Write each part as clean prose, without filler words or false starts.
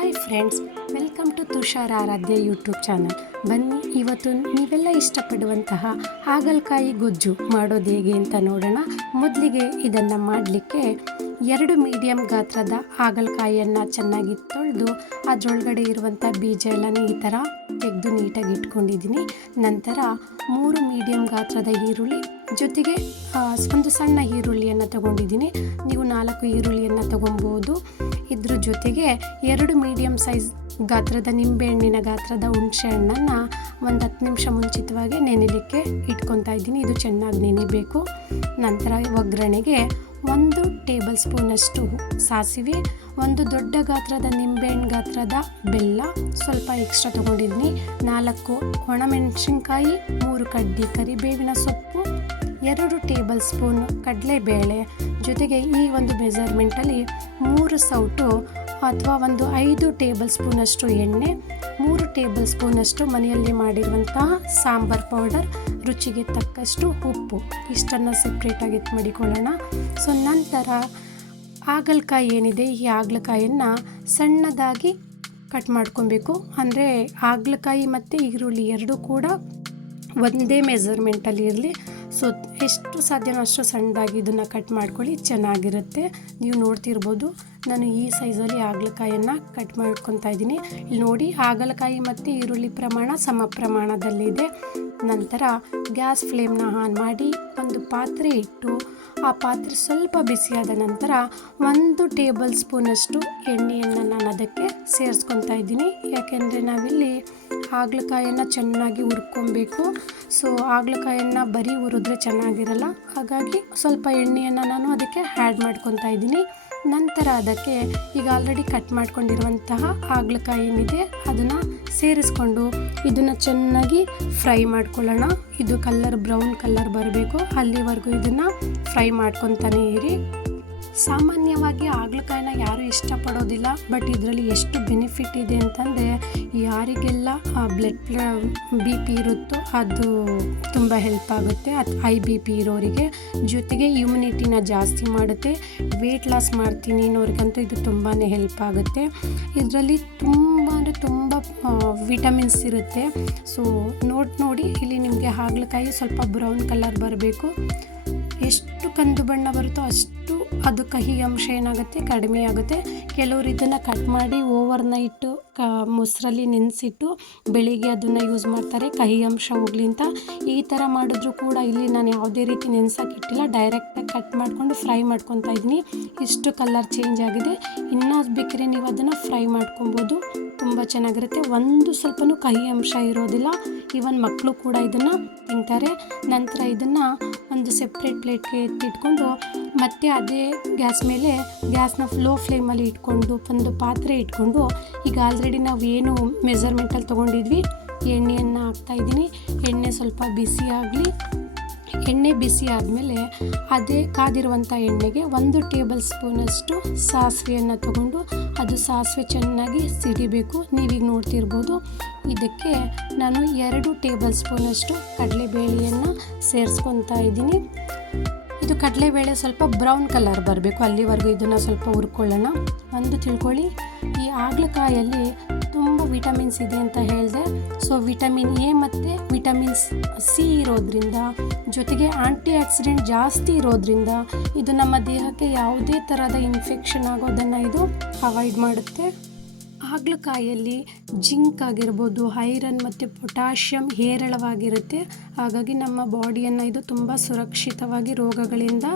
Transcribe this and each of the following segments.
Hi friends, welcome to Tushar Aradhya YouTube channel. ಬನ್ನಿ ಇವತ್ತು ನೀವೆಲ್ಲ ಇಷ್ಟಪಡುವಂತಹ ಹಾಗಲಕಾಯಿ ಗೊಜ್ಜು ಮಾಡೋದು ಹೇಗೆ ಅಂತ ನೋಡೋಣ. ಮೊದಲಿಗೆ ಇದನ್ನು ಮಾಡಲಿಕ್ಕೆ 2 ಮೀಡಿಯಮ್ ಗಾತ್ರದ ಹಾಗಲಕಾಯಿಯನ್ನು ಚೆನ್ನಾಗಿ ತೊಳೆದು ಅದರೊಳಗಡೆ ಇರುವಂಥ ಬೀಜ ಎಲ್ಲನೂ ಈ ಥರ ತೆಗೆದು ನೀಟಾಗಿ ಇಟ್ಕೊಂಡಿದ್ದೀನಿ. ನಂತರ 3 ಮೀಡಿಯಮ್ ಗಾತ್ರದ ಈರುಳ್ಳಿ ಜೊತೆಗೆ ಒಂದು ಸಣ್ಣ ಈರುಳ್ಳಿಯನ್ನು ತಗೊಂಡಿದ್ದೀನಿ. ನೀವು 4 ಈರುಳ್ಳಿಯನ್ನು ತಗೊಬೋದು. ಇದ್ರ ಜೊತೆಗೆ 2 ಮೀಡಿಯಮ್ ಸೈಜ್ ಗಾತ್ರದ ನಿಂಬೆಹಣ್ಣಿನ ಗಾತ್ರದ ಹುಣಸೆ ಹಣ್ಣನ್ನು ಒಂದು 10 ನಿಮಿಷ ಮುಂಚಿತವಾಗಿ ನೆನೆಯಲಿಕ್ಕೆ ಇಟ್ಕೊತಾ ಇದ್ದೀನಿ. ಇದು ಚೆನ್ನಾಗಿ ನೆನೆಯಬೇಕು. ನಂತರ ಒಗ್ಗರಣೆಗೆ 1 ಟೇಬಲ್ ಸ್ಪೂನಷ್ಟು ಸಾಸಿವೆ, 1 ದೊಡ್ಡ ಗಾತ್ರದ ನಿಂಬೆಹಣ್ಣು ಗಾತ್ರದ ಬೆಲ್ಲ, ಸ್ವಲ್ಪ ಎಕ್ಸ್ಟ್ರಾ ತೊಗೊಂಡಿದ್ದೀನಿ, 4 ಒಣಮೆಣಸಿನ್ಕಾಯಿ, 3 ಕಡ್ಡಿ ಕರಿಬೇವಿನ ಸೊಪ್ಪು, 2 ಟೇಬಲ್ ಸ್ಪೂನ್ ಕಡಲೆಬೇಳೆ, ಜೊತೆಗೆ ಈ ಒಂದು ಮೆಜರ್ಮೆಂಟಲ್ಲಿ 3 ಸೌಟು ಅಥವಾ ಒಂದು 5 ಟೇಬಲ್ ಸ್ಪೂನಷ್ಟು ಎಣ್ಣೆ, 3 ಟೇಬಲ್ ಸ್ಪೂನಷ್ಟು ಮನೆಯಲ್ಲಿ ಮಾಡಿರುವಂತಹ ಸಾಂಬಾರ್ ಪೌಡರ್, ರುಚಿಗೆ ತಕ್ಕಷ್ಟು ಉಪ್ಪು, ಇಷ್ಟನ್ನು ಸೆಪ್ರೇಟಾಗಿ ಎತ್ತು ಮಾಡಿಕೊಳ್ಳೋಣ. ಸೊ ನಂತರ ಹಾಗಲಕಾಯಿ ಏನಿದೆ, ಈ ಹಾಗಲಕಾಯನ್ನು ಸಣ್ಣದಾಗಿ ಕಟ್ ಮಾಡ್ಕೊಬೇಕು. ಅಂದರೆ ಹಾಗಲಕಾಯಿ ಮತ್ತು ಈರುಳ್ಳಿ ಎರಡೂ ಕೂಡ ಒಂದೇ ಮೆಜರ್ಮೆಂಟಲ್ಲಿ ಇರಲಿ. ಸೊ ಎಷ್ಟು ಸಾಧ್ಯನೋ ಅಷ್ಟು ಸಣ್ಣದಾಗಿ ಇದನ್ನು ಕಟ್ ಮಾಡ್ಕೊಳ್ಳಿ, ಚೆನ್ನಾಗಿರುತ್ತೆ. ನೀವು ನೋಡ್ತಿರ್ಬೋದು, ನಾನು ಈ ಸೈಜಲ್ಲಿ ಹಾಗಲಕಾಯನ್ನು ಕಟ್ ಮಾಡ್ಕೊತಾ ಇದ್ದೀನಿ. ಇಲ್ಲಿ ನೋಡಿ, ಹಾಗಲಕಾಯಿ ಮತ್ತು ಈರುಳ್ಳಿ ಪ್ರಮಾಣ ಸಮ ಪ್ರಮಾಣದಲ್ಲಿದೆ. ನಂತರ ಗ್ಯಾಸ್ ಫ್ಲೇಮ್ನ ಆನ್ ಮಾಡಿ ಒಂದು ಪಾತ್ರೆ ಇಟ್ಟು ಆ ಪಾತ್ರೆ ಸ್ವಲ್ಪ ಬಿಸಿಯಾದ ನಂತರ 1 ಟೇಬಲ್ ಸ್ಪೂನಷ್ಟು ಎಣ್ಣೆಯನ್ನು ನಾನು ಅದಕ್ಕೆ ಸೇರಿಸ್ಕೊತಾ ಇದ್ದೀನಿ. ಯಾಕೆಂದರೆ ನಾವಿಲ್ಲಿ ಹಾಗಲಕಾಯನ್ನು ಚೆನ್ನಾಗಿ ಹುರ್ಕೊಬೇಕು. ಸೊ ಹಾಗಲಕಾಯನ್ನು ಬರೀ ಹುರಿದ್ರೆ ಚೆನ್ನಾಗಿರಲ್ಲ, ಹಾಗಾಗಿ ಸ್ವಲ್ಪ ಎಣ್ಣೆಯನ್ನು ನಾನು ಅದಕ್ಕೆ ಆ್ಯಡ್ ಮಾಡ್ಕೊತಾ ಇದ್ದೀನಿ. ನಂತರ ಅದಕ್ಕೆ ಈಗ ಆಲ್ರೆಡಿ ಕಟ್ ಮಾಡ್ಕೊಂಡಿರುವಂತಹ ಹಾಗಲಕಾಯಿ ಏನಿದೆ ಅದನ್ನು ಸೇರಿಸ್ಕೊಂಡು ಇದನ್ನು ಚೆನ್ನಾಗಿ ಫ್ರೈ ಮಾಡ್ಕೊಳ್ಳೋಣ. ಇದು ಬ್ರೌನ್ ಕಲರ್ ಬರಬೇಕು, ಅಲ್ಲಿವರೆಗೂ ಇದನ್ನು ಫ್ರೈ ಮಾಡ್ಕೊತಾನೆ ಇರಿ. ಸಾಮಾನ್ಯವಾಗಿ ಹಾಗಲಕಾಯಿನ ಯಾರೂ ಇಷ್ಟಪಡೋದಿಲ್ಲ, ಬಟ್ ಇದರಲ್ಲಿ ಎಷ್ಟು ಬೆನಿಫಿಟ್ ಇದೆ ಅಂತಂದರೆ ಯಾರಿಗೆಲ್ಲ BP ಇರುತ್ತೋ ಅದು ತುಂಬ ಹೆಲ್ಪ್ ಆಗುತ್ತೆ. ಅದು IBP ಇರೋರಿಗೆ, ಜೊತೆಗೆ ಇಮ್ಯುನಿಟಿನ ಜಾಸ್ತಿ ಮಾಡುತ್ತೆ. ವೆಯ್ಟ್ ಲಾಸ್ ಮಾಡ್ತೀನಿ ಅನ್ನೋರಿಗಂತೂ ಇದು ತುಂಬಾ ಹೆಲ್ಪ್ ಆಗುತ್ತೆ. ಇದರಲ್ಲಿ ತುಂಬ ವಿಟಮಿನ್ಸ್ ಇರುತ್ತೆ. ಸೊ ನೋಡಿ ಇಲ್ಲಿ ನಿಮಗೆ ಹಾಗಲಕಾಯಿ ಸ್ವಲ್ಪ ಬ್ರೌನ್ ಕಲರ್ ಬರಬೇಕು. ಎಷ್ಟು ಕಂದು ಬಣ್ಣ ಬರುತ್ತೋ ಅಷ್ಟು ಅದು ಕಹಿ ಅಂಶ ಏನಾಗುತ್ತೆ, ಕಡಿಮೆ ಆಗುತ್ತೆ. ಕೆಲವರು ಇದನ್ನು ಕಟ್ ಮಾಡಿ ಓವರ್ನೈಟು ಮೊಸರಲ್ಲಿ ನೆನೆಸಿಟ್ಟು ಬೆಳಿಗ್ಗೆ ಅದನ್ನು ಯೂಸ್ ಮಾಡ್ತಾರೆ, ಕಹಿ ಅಂಶ ಹೋಗಲಿ ಅಂತ. ಈ ಥರ ಮಾಡಿದ್ರೂ ಕೂಡ ಇಲ್ಲಿ ನಾನು ಯಾವುದೇ ರೀತಿ ನೆನೆಸೋಕ್ಕಿಟ್ಟಿಲ್ಲ, ಡೈರೆಕ್ಟಾಗಿ ಕಟ್ ಮಾಡಿಕೊಂಡು ಫ್ರೈ ಮಾಡ್ಕೊತಾ ಇದ್ದೀನಿ. ಇಷ್ಟು ಕಲರ್ ಚೇಂಜ್ ಆಗಿದೆ. ಇನ್ನೂ ಬೇಕಾದ್ರೆ ನೀವು ಅದನ್ನು ಫ್ರೈ ಮಾಡ್ಕೊಬೋದು, ತುಂಬ ಚೆನ್ನಾಗಿರುತ್ತೆ. ಸ್ವಲ್ಪನೂ ಕಹಿ ಅಂಶ ಇರೋದಿಲ್ಲ. ಈವನ್ ಮಕ್ಕಳು ಕೂಡ ಇದನ್ನು ತಿಂತಾರೆ. ನಂತರ ಇದನ್ನು ಒಂದು ಸೆಪ್ರೇಟ್ ಪ್ಲೇಟ್ಗೆ ಎತ್ತಿಟ್ಕೊಂಡು ಮತ್ತೆ ಅದೇ ಗ್ಯಾಸ್ನ ಲೋ ಫ್ಲೇಮಲ್ಲಿ ಇಟ್ಕೊಂಡು ಒಂದು ಪಾತ್ರೆ ಇಟ್ಕೊಂಡು ಈಗ ಆಲ್ರೆಡಿ ನಾವು ಏನು ಮೆಜರ್ಮೆಂಟಲ್ಲಿ ತೊಗೊಂಡಿದ್ವಿ ಎಣ್ಣೆಯನ್ನು ಹಾಕ್ತಾಯಿದ್ದೀನಿ. ಎಣ್ಣೆ ಸ್ವಲ್ಪ ಬಿಸಿ ಆಗಲಿ. ಎಣ್ಣೆ ಬಿಸಿ ಆದಮೇಲೆ ಅದೇ ಕಾದಿರುವಂಥ ಎಣ್ಣೆಗೆ 1 ಟೇಬಲ್ ಸ್ಪೂನಷ್ಟು ಸಾಸಿವೆಯನ್ನು ತಗೊಂಡು ಅದು ಸಾಸಿವೆ ಚೆನ್ನಾಗಿ ಸಿಡಿಬೇಕು. ನೀವೀಗ ನೋಡ್ತಿರ್ಬೋದು, ಇದಕ್ಕೆ ನಾನು 2 ಟೇಬಲ್ ಸ್ಪೂನಷ್ಟು ಕಡಲೆಬೇಳೆಯನ್ನು ಸೇರಿಸ್ಕೊತಾ ಇದ್ದೀನಿ. ಇದು ಕಡಲೆಬೇಳೆ ಸ್ವಲ್ಪ ಬ್ರೌನ್ ಕಲರ್ ಬರಬೇಕು, ಅಲ್ಲಿವರೆಗೂ ಇದನ್ನು ಸ್ವಲ್ಪ ಹುರ್ಕೊಳ್ಳೋಣ. ತಿಳ್ಕೊಳ್ಳಿ, ಈ ಹಾಗಲಕಾಯಲ್ಲಿ ತುಂಬ ವಿಟಮಿನ್ಸ್ ಇದೆ ಅಂತ ಹೇಳಿದೆ. ಸೊ ವಿಟಮಿನ್ A ಮತ್ತು ವಿಟಮಿನ್ಸ್ C ಇರೋದ್ರಿಂದ, ಜೊತೆಗೆ ಆಂಟಿ ಆಕ್ಸಿಡೆಂಟ್ ಜಾಸ್ತಿ ಇರೋದ್ರಿಂದ ಇದು ನಮ್ಮ ದೇಹಕ್ಕೆ ಯಾವುದೇ ಥರದ ಇನ್ಫೆಕ್ಷನ್ ಆಗೋದನ್ನು ಇದು ಅವಾಯ್ಡ್ ಮಾಡುತ್ತೆ. ಹಾಗಲಕಾಯಲ್ಲಿ ಜಿಂಕ್ ಆಗಿರ್ಬೋದು, ಐರನ್ ಮತ್ತು ಪೊಟ್ಯಾಷಿಯಮ್ ಹೇರಳವಾಗಿರುತ್ತೆ. ಹಾಗಾಗಿ ನಮ್ಮ ಬಾಡಿಯನ್ನು ಇದು ತುಂಬ ಸುರಕ್ಷಿತವಾಗಿ ರೋಗಗಳಿಂದ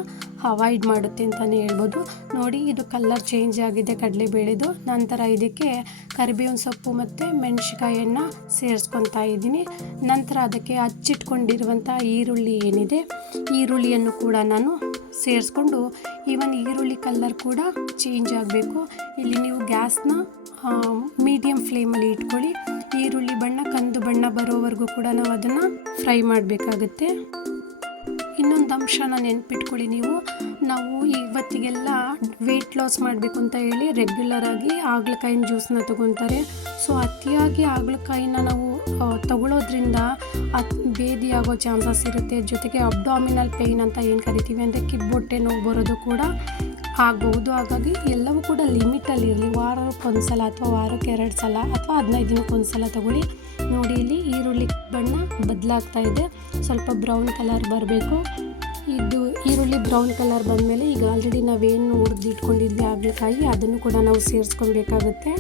ಅವಾಯ್ಡ್ ಮಾಡುತ್ತೆ ಅಂತಲೇ ಹೇಳ್ಬೋದು. ನೋಡಿ, ಇದು ಕಲರ್ ಚೇಂಜ್ ಆಗಿದೆ ಕಡಲೆಬೇಳೆದು. ನಂತರ ಇದಕ್ಕೆ ಕರಿಬೇವಿನ ಸೊಪ್ಪು ಮತ್ತು ಮೆಣಸಿಕಾಯನ್ನು ಸೇರಿಸ್ಕೊತಾ ಇದ್ದೀನಿ. ನಂತರ ಅದಕ್ಕೆ ಹಚ್ಚಿಟ್ಕೊಂಡಿರುವಂಥ ಈರುಳ್ಳಿ ಏನಿದೆ, ಈರುಳ್ಳಿಯನ್ನು ಕೂಡ ನಾನು ಸೇರಿಸ್ಕೊಂಡು ಈವನ್ ಈರುಳ್ಳಿ ಕಲರ್ ಕೂಡ ಚೇಂಜ್ ಆಗಬೇಕು. ಇಲ್ಲಿ ನೀವು ಗ್ಯಾಸ್ನ ಮೀಡಿಯಮ್ ಫ್ಲೇಮಲ್ಲಿ ಇಟ್ಕೊಳ್ಳಿ. ಈರುಳ್ಳಿ ಕಂದು ಬಣ್ಣ ಬರೋವರೆಗೂ ಕೂಡ ನಾವು ಅದನ್ನು ಫ್ರೈ ಮಾಡಬೇಕಾಗುತ್ತೆ. ಇನ್ನೊಂದು ಅಂಶನ ನೆನ್ಪಿಟ್ಕೊಳ್ಳಿ, ನಾವು ಇವತ್ತಿಗೆಲ್ಲ ವೆಯ್ಟ್ ಲಾಸ್ ಮಾಡಬೇಕು ಅಂತ ಹೇಳಿ ರೆಗ್ಯುಲರಾಗಿ ಹಾಗಲಕಾಯಿನ ಜ್ಯೂಸನ್ನ ತೊಗೊತಾರೆ. ಸೊ ಅತಿಯಾಗಿ ಹಾಗಲಕಾಯಿನ ನಾವು ತಗೊಳ್ಳೋದ್ರಿಂದ ಭೇದಿ ಆಗೋ ಚಾನ್ಸಸ್ ಇರುತ್ತೆ. ಜೊತೆಗೆ ಅಬ್ಡಾಮಿನಲ್ ಪೇಯ್ನ್ ಅಂತ ಏನು ಕರಿತೀವಿ, ಅಂದರೆ ಕಿಬ್ಬೊಟ್ಟೆ ನೋವು ಬರೋದು ಕೂಡ ಆಗಬಹುದು. ಹಾಗಾಗಿ ಎಲ್ಲವೂ ಕೂಡ ಲಿಮಿಟಲ್ಲಿ ಇರಲಿ. ವಾರಕ್ಕೊಂದು ಸಲ ಅಥವಾ ವಾರಕ್ಕೆ 2 ಸಲ ಅಥವಾ 15 ದಿನಕ್ಕೊಂದು ಸಲ ತೊಗೊಳ್ಳಿ. ನೋಡಿ, ಇಲ್ಲಿ ಈರುಳ್ಳಿ ಬಣ್ಣ ಬದಲಾಗ್ತಾ ಇದೆ, ಸ್ವಲ್ಪ ಬ್ರೌನ್ ಕಲರ್ ಬರಬೇಕು. ಇದು ಈರುಳ್ಳಿ ಬ್ರೌನ್ ಕಲರ್ ಬಂದಮೇಲೆ ಈಗ ಆಲ್ರೆಡಿ ನಾವೇನು ಹುರಿದಿಟ್ಕೊಂಡಿದ್ವಿ ಹಾಗಲಕಾಯಿ, ಅದನ್ನು ಕೂಡ ನಾವು ಸೇರಿಸ್ಕೊಬೇಕಾಗುತ್ತೆ.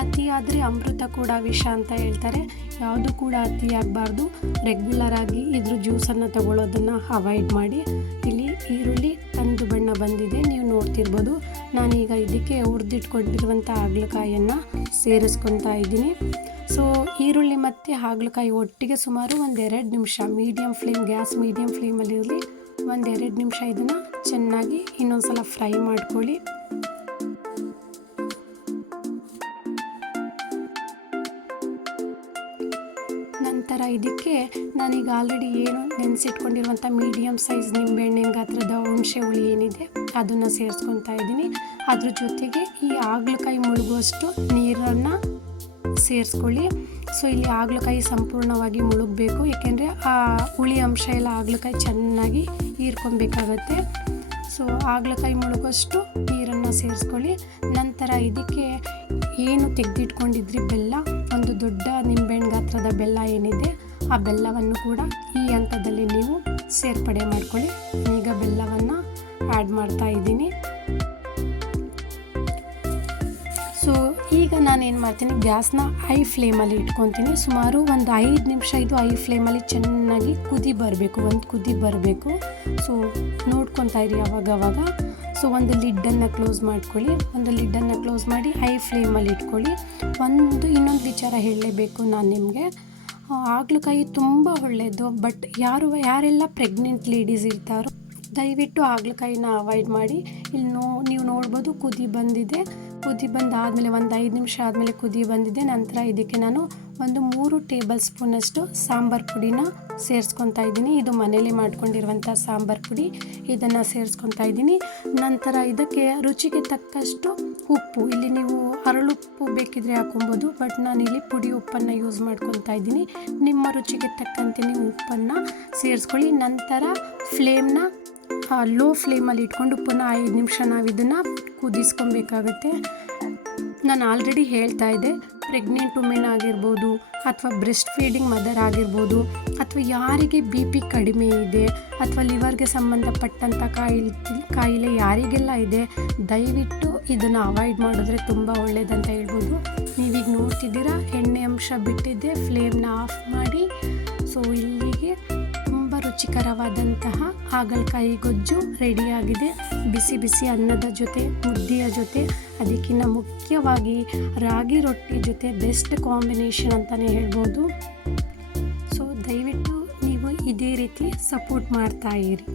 ಅತಿ ಆದರೆ ಅಮೃತ ಕೂಡ ವಿಷ ಅಂತ ಹೇಳ್ತಾರೆ. ಯಾವುದು ಕೂಡ ಅತಿ ಆಗಬಾರ್ದು. ರೆಗ್ಯುಲರ್ ಆಗಿ ಇದ್ರ ಜ್ಯೂಸನ್ನು ತಗೊಳ್ಳೋದನ್ನು ಅವಾಯ್ಡ್ ಮಾಡಿ. ಇಲ್ಲಿ ಈರುಳ್ಳಿ ಕಂದು ಬಣ್ಣ ಬಂದಿದೆ, ನೀವು ನೋಡ್ತಿರ್ಬೋದು. ನಾನೀಗ ಇದಕ್ಕೆ ಹುರಿದಿಟ್ಕೊಂಡಿರುವಂಥ ಹಾಗಲಕಾಯಿಯನ್ನು ಸೇರಿಸ್ಕೊತಾ ಇದ್ದೀನಿ. ಸೊ ಈರುಳ್ಳಿ ಮತ್ತು ಹಾಗಲಕಾಯಿ ಒಟ್ಟಿಗೆ ಸುಮಾರು 1-2 ನಿಮಿಷ ಗ್ಯಾಸ್ ಮೀಡಿಯಮ್ ಫ್ಲೇಮಲ್ಲಿರಲಿ. 1-2 ನಿಮಿಷ ಇದನ್ನು ಚೆನ್ನಾಗಿ ಇನ್ನೊಂದು ಸಲ ಫ್ರೈ ಮಾಡ್ಕೊಳ್ಳಿ. ನಂತರ ಇದಕ್ಕೆ ನಾನೀಗ ಆಲ್ರೆಡಿ ಏನು ನೆನೆಸಿಟ್ಕೊಂಡಿರುವಂಥ ಮೀಡಿಯಮ್ ಸೈಜ್ ನಿಂಬೆಹಣ್ಣಿನ ಗಾತ್ರದ ಹುಣಸೆ ಹುಳಿ ಏನಿದೆ ಅದನ್ನು ಸೇರಿಸ್ಕೊತಾ ಇದ್ದೀನಿ. ಅದ್ರ ಜೊತೆಗೆ ಈ ಹಾಗಲಕಾಯಿ ಮುಳುಗುವಷ್ಟು ನೀರನ್ನು ಸೇರಿಸ್ಕೊಳ್ಳಿ. ಸೊ ಇಲ್ಲಿ ಹಾಗಲಕಾಯಿ ಸಂಪೂರ್ಣವಾಗಿ ಮುಳುಗಬೇಕು, ಏಕೆಂದರೆ ಆ ಹುಳಿ ಅಂಶ ಎಲ್ಲ ಹಾಗಲಕಾಯಿ ಚೆನ್ನಾಗಿ ಹೀರ್ಕೊಬೇಕಾಗತ್ತೆ. ಸೊ ಹಾಗಲಕಾಯಿ ಮುಳುಗುವಷ್ಟು ನೀರನ್ನು ಸೇರಿಸ್ಕೊಳ್ಳಿ. ನಂತರ ಇದಕ್ಕೆ ಏನು ತೆಗೆದಿಟ್ಕೊಂಡಿದ್ರಿ ಬೆಲ್ಲ, ಒಂದು ದೊಡ್ಡ ನಿಂಬೆಹಣ್ಣು ಗಾತ್ರದ ಬೆಲ್ಲ ಏನಿದೆ ಆ ಬೆಲ್ಲವನ್ನು ಕೂಡ ಈ ಹಂತದಲ್ಲಿ ನೀವು ಸೇರ್ಪಡೆ ಮಾಡ್ಕೊಳ್ಳಿ. ಈಗ ಬೆಲ್ಲವನ್ನು ಆ್ಯಡ್ ಮಾಡ್ತಾ ಇದ್ದೀನಿ. ಸೊ ಈಗ ನಾನೇನು ಮಾಡ್ತೀನಿ, ಗ್ಯಾಸ್ನ ಹೈ ಫ್ಲೇಮಲ್ಲಿ ಇಟ್ಕೊತೀನಿ. ಸುಮಾರು ಒಂದು 5 ನಿಮಿಷ ಇದು ಹೈ ಫ್ಲೇಮಲ್ಲಿ ಚೆನ್ನಾಗಿ ಕುದಿ ಬರಬೇಕು. ಸೊ ನೋಡ್ಕೊತಾ ಇರಿ ಅವಾಗವಾಗ. ಸೊ ಒಂದು ಲಿಡ್ಡನ್ನು ಕ್ಲೋಸ್ ಮಾಡಿ ಹೈ ಫ್ಲೇಮಲ್ಲಿ ಇಟ್ಕೊಳ್ಳಿ. ಇನ್ನೊಂದು ವಿಚಾರ ಹೇಳಲೇಬೇಕು ನಾನು ನಿಮಗೆ. ಹಾಗಲಕಾಯಿ ತುಂಬ ಒಳ್ಳೆಯದು, ಬಟ್ ಯಾರೆಲ್ಲ ಪ್ರೆಗ್ನೆಂಟ್ ಲೇಡೀಸ್ ಇರ್ತಾರೋ ದಯವಿಟ್ಟು ಹಾಗಲಕಾಯಿನ ಅವಾಯ್ಡ್ ಮಾಡಿ. ಇಲ್ಲಿ ನೀವು ನೋಡ್ಬೋದು ಕುದಿ ಬಂದಾದಮೇಲೆ ಒಂದು 5 ನಿಮಿಷ ಆದಮೇಲೆ ಕುದಿ ಬಂದಿದೆ. ನಂತರ ಇದಕ್ಕೆ ನಾನು ಒಂದು 3 ಟೇಬಲ್ ಸ್ಪೂನಷ್ಟು ಸಾಂಬಾರು ಪುಡಿನ ಸೇರಿಸ್ಕೊತಾ ಇದ್ದೀನಿ. ಇದು ಮನೇಲಿ ಮಾಡ್ಕೊಂಡಿರುವಂಥ ಸಾಂಬಾರು ಪುಡಿ, ಇದನ್ನು ಸೇರಿಸ್ಕೊತಾ ಇದ್ದೀನಿ. ನಂತರ ಇದಕ್ಕೆ ರುಚಿಗೆ ತಕ್ಕಷ್ಟು ಉಪ್ಪು, ಇಲ್ಲಿ ನೀವು ಹರಳುಪ್ಪು ಬೇಕಿದ್ರೆ ಹಾಕೊಬೋದು, ಬಟ್ ನಾನಿಲ್ಲಿ ಪುಡಿ ಉಪ್ಪನ್ನು ಯೂಸ್ ಮಾಡ್ಕೊತಾ ಇದ್ದೀನಿ. ನಿಮ್ಮ ರುಚಿಗೆ ತಕ್ಕಂತೆ ನೀವು ಉಪ್ಪನ್ನು ಸೇರಿಸ್ಕೊಳ್ಳಿ. ನಂತರ ಫ್ಲೇಮ್ನ ಲೋ ಫ್ಲೇಮಲ್ಲಿ ಇಟ್ಕೊಂಡು ಪುನಃ 5 ನಿಮಿಷ ನಾವು ಇದನ್ನು ಕುದಿಸ್ಕೊಬೇಕಾಗತ್ತೆ. ನಾನು ಆಲ್ರೆಡಿ ಹೇಳ್ತಾ ಇದ್ದೆ, ಪ್ರೆಗ್ನೆಂಟ್ ವುಮೆನ್ ಆಗಿರ್ಬೋದು ಅಥವಾ ಬ್ರೆಸ್ಟ್ ಫೀಡಿಂಗ್ ಮದರ್ ಆಗಿರ್ಬೋದು ಅಥವಾ ಯಾರಿಗೆ BP ಕಡಿಮೆ ಇದೆ ಅಥವಾ ಲಿವರ್ಗೆ ಸಂಬಂಧಪಟ್ಟಂಥ ಕಾಯಿಲೆ ಯಾರಿಗೆಲ್ಲ ಇದೆ, ದಯವಿಟ್ಟು ಇದನ್ನು ಅವಾಯ್ಡ್ ಮಾಡಿದ್ರೆ ತುಂಬ ಒಳ್ಳೆಯದಂತ ಹೇಳ್ಬೋದು. ನೀವೀಗ ನೋಡ್ತಿದ್ದೀರಾ ಎಣ್ಣೆ ಅಂಶ ಬಿಟ್ಟಿದ್ದೆ, ಫ್ಲೇಮ್ನ ಆಫ್ ಮಾಡಿ. ಸೊ ಇಲ್ಲಿಗೆ ತುಂಬ ರುಚಿಕರವಾದಂತಹ ಹಾಗಲಕಾಯಿ ಗೊಜ್ಜು ರೆಡಿಯಾಗಿದೆ. ಬಿಸಿ ಬಿಸಿ ಅನ್ನದ ಜೊತೆ, ಮುದ್ದೆಯ ಜೊತೆ, ಅದಕ್ಕಿಂತ ಮುಖ್ಯವಾಗಿ ರಾಗಿ ರೊಟ್ಟಿ ಜೊತೆ ಬೆಸ್ಟ್ ಕಾಂಬಿನೇಷನ್ ಅಂತಲೇ ಹೇಳ್ಬೋದು. ಸೊ ದಯವಿಟ್ಟು ನೀವು ಇದೇ ರೀತಿ ಸಪೋರ್ಟ್ ಮಾಡ್ತಾ ಇರಿ.